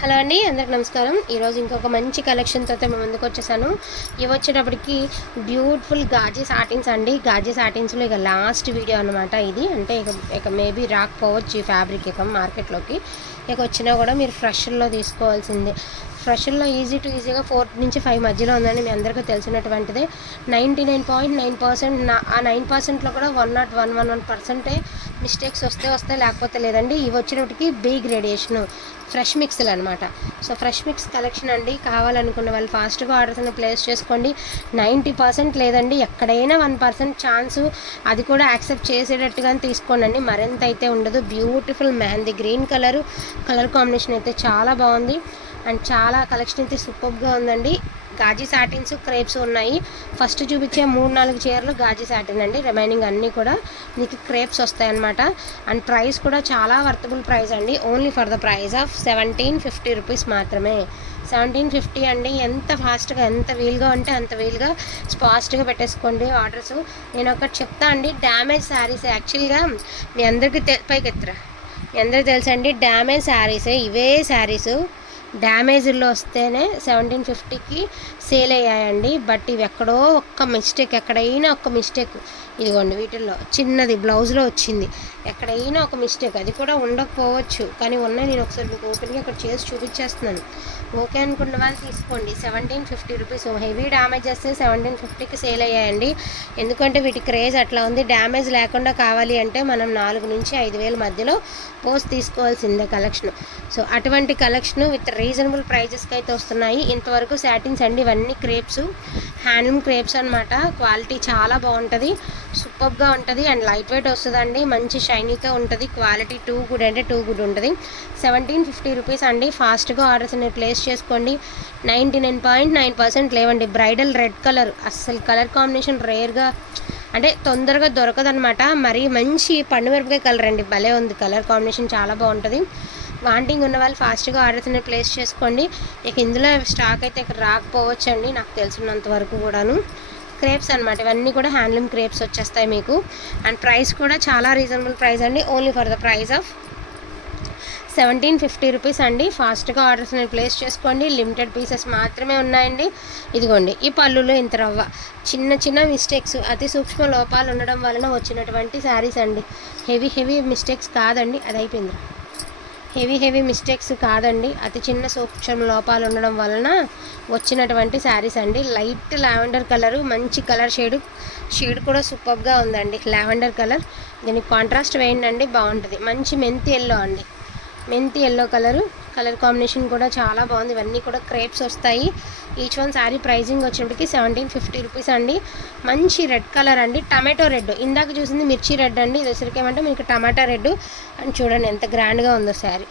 Hello అండి, అందరికి నమస్కారం. ఈరోజు ఇంకొక మంచి కలెక్షన్తో మేము ముందుకు వచ్చేసాను. ఇవి వచ్చేటప్పటికి బ్యూటిఫుల్ గాజీ సాటిన్స్ అండి. గాజీ సాటిన్స్లో ఇక లాస్ట్ వీడియో అనమాట ఇది. అంటే ఇక మేబీ రాకపోవచ్చు ఈ ఫ్యాబ్రిక్ ఇక మార్కెట్లోకి. ఇక వచ్చినా కూడా మీరు ఫ్రెష్లో తీసుకోవాల్సిందే. ఫ్రెష్లో ఈజీగా 4 నుంచి 5 మధ్యలో ఉందని మీ అందరికీ తెలిసినటువంటిదే. 99.9% ఆ 9%లో కూడా 101% మిస్టేక్స్ వస్తాయి, లేకపోతే లేదండి. ఇవి వచ్చేటప్పటికి బీ గ్రేడియేషను ఫ్రెష్ మిక్స్లు అనమాట. సో ఫ్రెష్ మిక్స్ కలెక్షన్ అండి. కావాలనుకున్న వాళ్ళు ఫాస్ట్గా ఆర్డర్స్ని ప్లేస్ చేసుకోండి. 90% లేదండి, ఎక్కడైనా 1% ఛాన్సు, అది కూడా యాక్సెప్ట్ చేసేటట్టుగానే తీసుకోండి. మరింత అయితే ఉండదు. Beautiful mehndi green colour combination అయితే చాలా బాగుంది. అండ్ చాలా కలెక్షన్ అయితే సూపర్గా ఉందండి. గాజీ సాటిన్స్ క్రేప్స్ ఉన్నాయి. ఫస్ట్ చూపించే 3-4 చీరలు గాజీ సాటిన్ అండి. రిమైనింగ్ అన్నీ కూడా మీకు క్రేప్స్ వస్తాయన్నమాట. అండ్ ప్రైస్ కూడా చాలా వర్తబుల్ ప్రైస్ అండి. Only for the price of 1750 rupees మాత్రమే. 1750 అండి. ఎంత ఫాస్ట్గా ఎంత వీలుగా ఉంటే అంత వీలుగా ఫాస్ట్గా పెట్టేసుకోండి ఆర్డర్స్. నేను ఒకటి చెప్తా అండి, డ్యామేజ్ శారీస్ యాక్చువల్గా మీ అందరికీ పైకి ఎత్తరా, మీ అందరికీ తెలుసండి, డ్యామేజ్ శారీసే ఇవే శారీసు డ్యామేజ్లో వస్తేనే 1750కి సేల్ అయ్యాయండి. బట్ ఇవి ఎక్కడో ఎక్కడైనా ఒక్క మిస్టేక్, ఇదిగోండి వీటిల్లో చిన్నది బ్లౌజ్లో వచ్చింది, ఎక్కడైనా ఒక మిస్టేక్, అది కూడా ఉండకపోవచ్చు, కానీ ఉన్నాయి. నేను ఒకసారి మీకు ఓపెన్గా ఇక్కడ చేసి చూపించేస్తున్నాను. ఓకే అనుకున్న వాళ్ళు తీసుకోండి. 1750 రూపీస్. హెవీ డ్యామేజ్ వస్తే 1750కి సేల్ అయ్యాయండి. ఎందుకంటే వీటి క్రేజ్ అట్లా ఉంది. డ్యామేజ్ లేకుండా కావాలి అంటే మనం 4 నుంచి 5,000 మధ్యలో పోస్ట్ తీసుకోవాల్సిందే కలెక్షన్. సో అటువంటి కలెక్షన్ విత్ రీజనబుల్ ప్రైజెస్కి అయితే వస్తున్నాయి. ఇంతవరకు సాటిన్స్ అండి, ఇవన్నీ క్రేప్స్, హ్యాండ్లూమ్ క్రేప్స్ అనమాట. క్వాలిటీ చాలా బాగుంటుంది, సూపర్గా ఉంటుంది. అండ్ లైట్ వెయిట్ వస్తుందండి, మంచి షైనీతో ఉంటుంది. క్వాలిటీ టూ గుడ్ అంటే టూ గుడ్ ఉంటుంది. 1750 రూపీస్ అండి. ఫాస్ట్గా ఆర్డర్స్ అనేది ప్లేస్ చేసుకోండి. 99.9% లేవండి. బ్రైడల్ రెడ్ కలర్, అస్సలు కలర్ కాంబినేషన్ రేర్గా అంటే తొందరగా దొరకదనమాట. మరీ మంచి పండుమిరపకాయ కలర్ అండి, భలే ఉంది. కలర్ కాంబినేషన్ చాలా బాగుంటుంది. వాంటింగ్ ఉన్న వాళ్ళు ఫాస్ట్గా ఆర్డర్స్ అనేది ప్లేస్ చేసుకోండి. ఇక ఇందులో స్టాక్ అయితే ఇక్కడ రాకపోవచ్చు అండి, నాకు తెలిసినంత వరకు కూడాను. క్రేప్స్ అనమాట, ఇవన్నీ కూడా హ్యాండ్లూమ్ క్రేప్స్ వచ్చేస్తాయి మీకు. అండ్ ప్రైస్ కూడా చాలా రీజనబుల్ ప్రైస్ అండి. Only for the price of 1750 rupees అండి. ఫాస్ట్గా ఆర్డర్స్ అనేది ప్లేస్ చేసుకోండి. లిమిటెడ్ పీసెస్ మాత్రమే ఉన్నాయండి. ఇదిగోండి ఈ పళ్ళులో ఇంత రవ్వ, చిన్న మిస్టేక్స్, అతి సూక్ష్మ లోపాలు ఉండడం వలన వచ్చినటువంటి శారీస్ అండి. హెవీ మిస్టేక్స్ కాదండి, అది అయిపోయింది. హెవీ మిస్టేక్స్ కాదండి, అతి చిన్న సూక్ష్మ లోపాలు ఉండడం వలన వచ్చినటువంటి శారీస్ అండి. లైట్ లావెండర్ కలరు, మంచి కలర్ షేడ్ కూడా సూపర్గా ఉందండి. లావెండర్ కలర్, దీనికి కాంట్రాస్ట్ వేయండి, బాగుంటుంది. మంచి మెంతి ఎల్లో అండి, మెంతి ఎల్లో కలర్ కాంబినేషన్ కూడా చాలా బాగుంది. ఇవన్నీ కూడా క్రేప్స్ వస్తాయి. ఈచ్ వన్ శారీ ప్రైజింగ్ వచ్చేప్పటికి 1750 రూపీస్ అండి. మంచి రెడ్ కలర్ అండి, టమాటో రెడ్. ఇందాక చూసింది మిర్చి రెడ్ అండి, ఇది వచ్చరికేమంటే మీకు టమాటా రెడ్. అని చూడండి ఎంత గ్రాండ్గా ఉందో శారీ.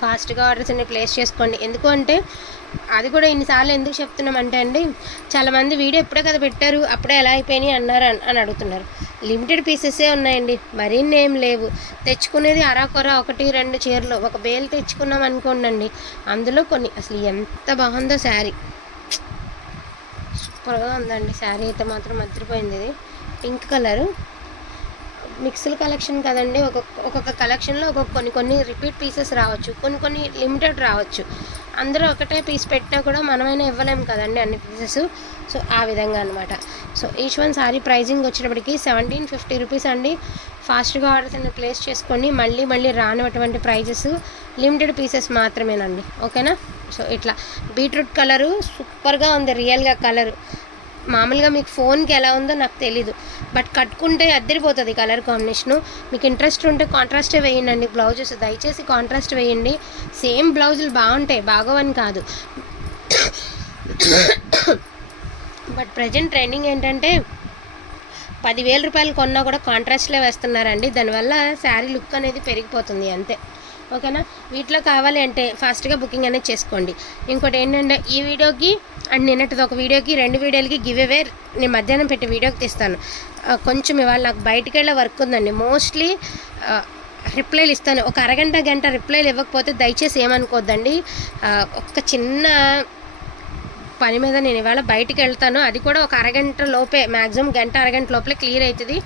ఫాస్ట్గా ఆర్డర్స్ అన్ని ప్లేస్ చేసుకోండి. ఎందుకు అంటే అది కూడా ఇన్నిసార్లు ఎందుకు చెప్తున్నామంటే అండి, చాలామంది వీడియో ఎప్పుడే కదా పెట్టారు, అప్పుడే ఎలా అయిపోయినాయి అన్నారు అని అడుగుతున్నారు. లిమిటెడ్ పీసెసే ఉన్నాయండి, మరిన్ని ఏం లేవు. తెచ్చుకునేది అరాకొర 1-2 చీరలు, ఒక బేల్ తెచ్చుకున్నాం అనుకోండి, అందులో కొన్ని. అసలు ఎంత బాగుందో శారీ, సూపర్గా ఉందండి శారీ అయితే మాత్రం అదిరిపోయింది. ఇది పింక్ కలరు, మిక్స్డ్ కలెక్షన్ కదండి. ఒక్కొక్క కలెక్షన్లో కొన్ని రిపీట్ పీసెస్ రావచ్చు, కొన్ని లిమిటెడ్ రావచ్చు. అందరూ ఒకటే పీస్ పెట్టినా కూడా మనమైనా ఇవ్వలేము కదండి అన్ని పీసెస్. సో ఆ విధంగా అనమాట. So each one sorry pricing వచ్చేటప్పటికి 1750 రూపీస్ అండి. ఫాస్ట్గా ఆర్డర్స్ అనేది ప్లేస్ చేసుకోండి. మళ్ళీ రానటువంటి ప్రైజెస్, లిమిటెడ్ పీసెస్ మాత్రమేనండి. ఓకేనా? సో ఇట్లా బీట్రూట్ కలరు సూపర్గా ఉంది. రియల్గా కలరు మామూలుగా మీకు ఫోన్కి ఎలా ఉందో నాకు తెలీదు, బట్ కట్టుకుంటే అద్దరిపోతుంది కలర్ కాంబినేషను. మీకు ఇంట్రెస్ట్ ఉంటే కాంట్రాస్టే వేయండి బ్లౌజెస్, దయచేసి కాంట్రాస్ట్ వేయండి. సేమ్ బ్లౌజులు బాగుంటాయి, బాగోవని కాదు. బట్ ప్రజెంట్ ట్రెండింగ్ ఏంటంటే 10,000 రూపాయలు కొన్నా కూడా కాంట్రాస్ట్లో వేస్తున్నారండి. దానివల్ల శారీ లుక్ అనేది పెరిగిపోతుంది అంతే. ఓకేనా? వీటిలో కావాలి అంటే ఫాస్ట్గా బుకింగ్ అనేది చేసుకోండి. ఇంకోటి ఏంటంటే ఈ వీడియోకి అండ్ నిన్నటిది ఒక వీడియోకి, 2 వీడియోలకి గివ్ అవే నేను మధ్యాహ్నం పెట్టి వీడియోకి తీస్తాను. కొంచెం ఇవాళ నాకు బయటికి వెళ్ళే వర్క్ ఉందండి. మోస్ట్లీ రిప్లైలు ఇస్తాను. ఒక గంట రిప్లైలు ఇవ్వకపోతే దయచేసి ఏమనుకోద్దండి. ఒక చిన్న పని మీద నేను ఇవాళ బయటికి వెళ్తాను, అది కూడా ఒక అరగంట లోపే, మ్యాక్సిమం అరగంట లోపలే క్లియర్ అవుతుంది.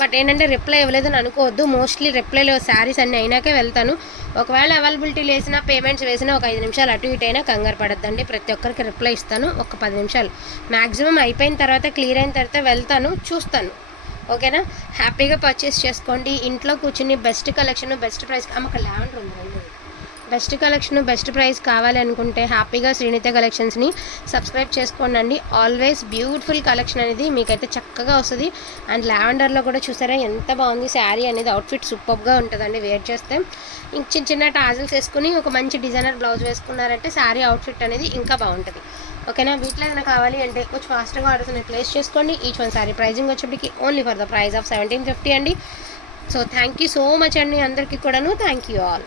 బట్ ఏంటంటే రిప్లై ఇవ్వలేదని అనుకోవద్దు. మోస్ట్లీ రిప్లై లేవు, శారీస్ అన్నీ అయినాకే వెళ్తాను. ఒకవేళ అవైలబిలిటీ లేసినా పేమెంట్స్ వేసినా ఒక 5 నిమిషాలు అటు ఇటు అయినా కంగారు పడద్దండి. ప్రతి ఒక్కరికి రిప్లై ఇస్తాను. ఒక 10 నిమిషాలు మ్యాక్సిమం అయిపోయిన తర్వాత, క్లియర్ అయిన తర్వాత వెళ్తాను, చూస్తాను. ఓకేనా? హ్యాపీగా పర్చేస్ చేసుకోండి. ఇంట్లో కూర్చుని బెస్ట్ కలెక్షన్, బెస్ట్ ప్రైస్. అమ్మక లావెండర్ ఉంది. బెస్ట్ కలెక్షన్, బెస్ట్ ప్రైస్ కావాలి అనుకుంటే హ్యాపీగా శ్రీనిత కలెక్షన్స్ని సబ్స్క్రైబ్ చేసుకోండి. ఆల్వేస్ బ్యూటిఫుల్ కలెక్షన్ అనేది మీకైతే చక్కగా వస్తుంది. అండ్ లావెండర్లో కూడా చూసారా ఎంత బాగుంది శారీ అనేది. అవుట్ఫిట్ సూపర్గా ఉంటుందండి వేర్ చేస్తే. ఇంక చిన్న చిన్న టాజిల్స్ వేసుకుని ఒక మంచి డిజైనర్ బ్లౌజ్ వేసుకున్నారంటే శారీ అవుట్ఫిట్ అనేది ఇంకా బాగుంటుంది. ఓకేనా? వీటిలో ఏమైనా కావాలి అంటే కొంచెం ఫాస్ట్గా ఆర్డర్స్ అనేది ప్లేస్ చేసుకోండి. ఈచ్ వన్ శారీ ప్రైజింగ్ వచ్చేప్పటికి only for the price of 1750 అండి. So thank you so much అండి అందరికీ కూడాను. Thank you all.